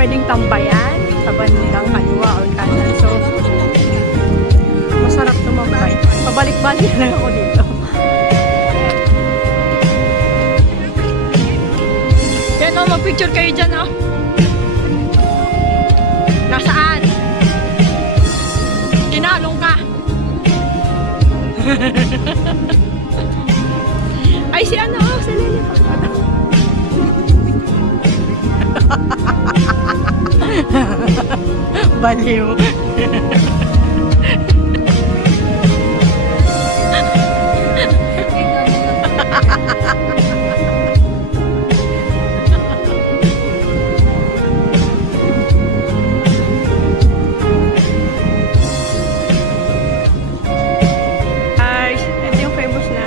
pwedeng tambayan sa bandang kaliwa or kanan. So, masarap tumambay. Pabalik-balik lang ako dito. Yan o, mag-picture kayo dyan o. Nasaan? Tinalong ka. Ay, si ano o, si Lily pa. Baliw. Ay, ito yung famous na.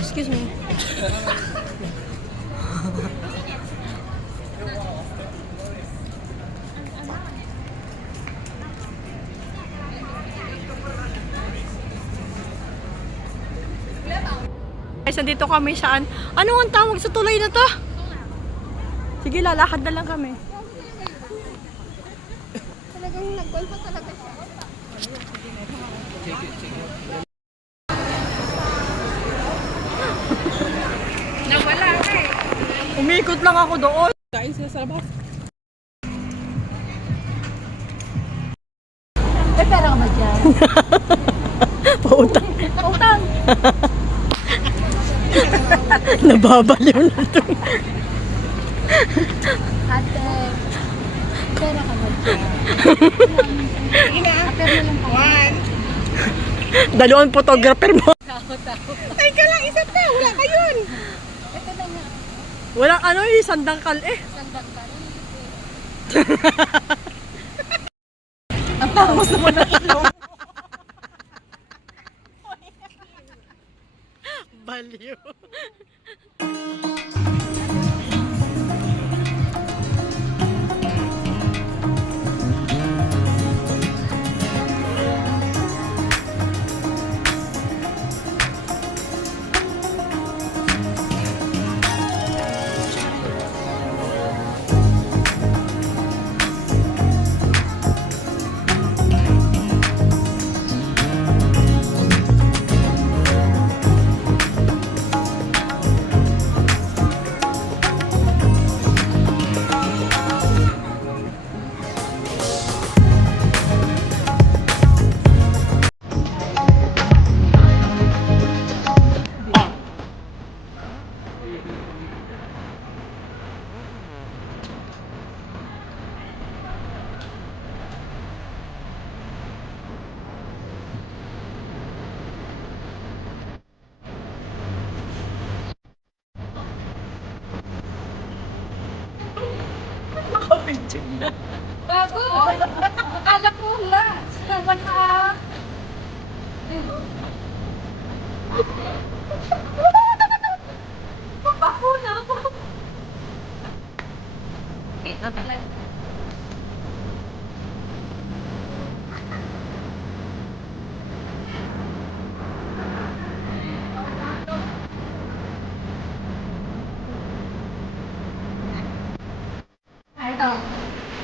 Excuse me. Guys, nandito kami saan? Ano ang tawag sa tulay na to? Sige, lalakad na lang kami. Talagang nag-golf talaga siya. Nawala ka eh. Umikot lang ako doon. Kain sila sa labas. May pera ka ba dyan? Pautang. Utang! Nababaliw na to. Ate, pera ka ba dyan? Ate, mo lang pa. Dalawang photographer mo. Ay ka lang, isa pa. Wala ka yun. Ito na nga. Walang ano eh, sandangkal eh. Sandang ka. Ang tangos naman ng ilong. Baliw. Bago! Akala ko wala. Naman ka. Bako na ako. Ito.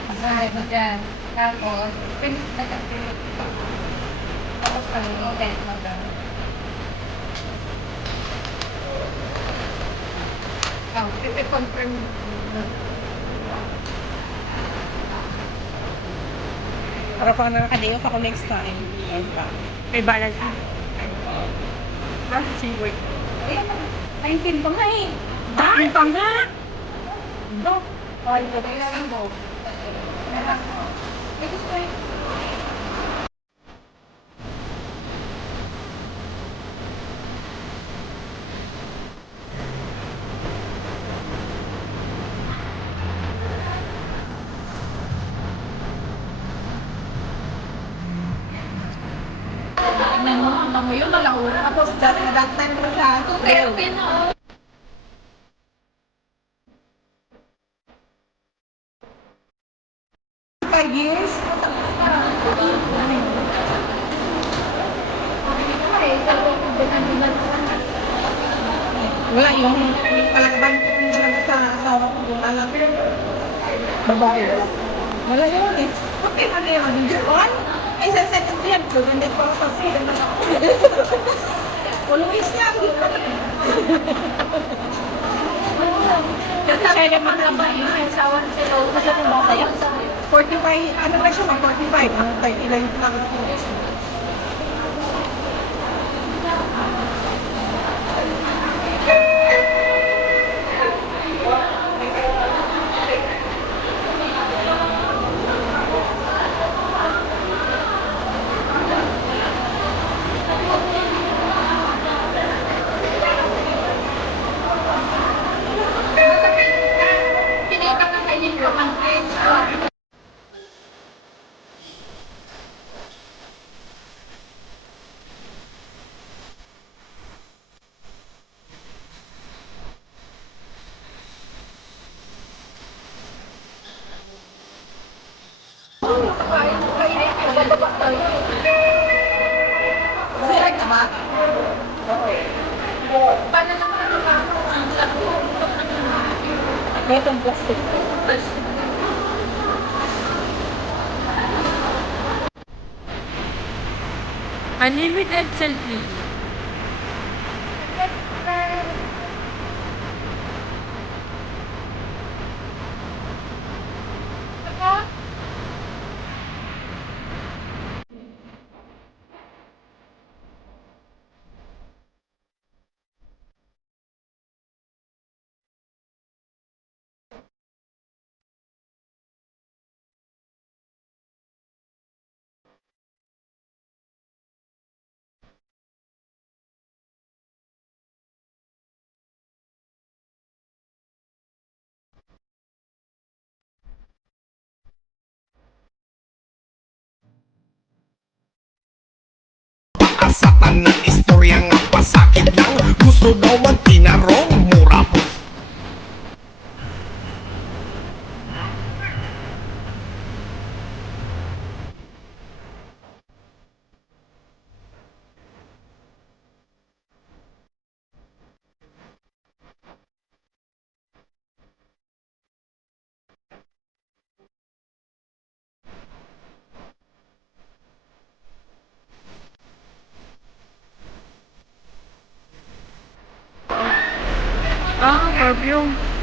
Masaya mo dyan. Tapos, finish na kasi. Tapos kami, intent mo dyan. Oh, i-confirm mo. Para pa nakakadiyok ako next time. Ayun pa. May balance. Seaward. Ay, pin pa nga eh. Dahil pa nga! Ito. Ay, ito. Kailangan mo. Ito ko eh. Ano yun, malaho. Tapos, that time mo siya. Pero pin ako. 5 years? Ay, ito ko. Wala yung palakban ko talaga sa asawa ko. Wala. Babae. Wala yun eh. Okay, ano yun? Yung Japan? Ay, sa second yan. So, hindi pa ako sa second na ako. Always lang. Kasi siya yung mataba yung asawa ng sila. Kasi yung bata yun. 45, ano ba siya? 45. Ano tayo? Ilan yung lang. Hindi ka kakainin ko ang kids. Sila ka ba? Paano naman ang Itong plastic. Unlimited selfie. Asatan ng istorya nga pasakit lang. Gusto daw magtinarong mura po. Ah, perfume.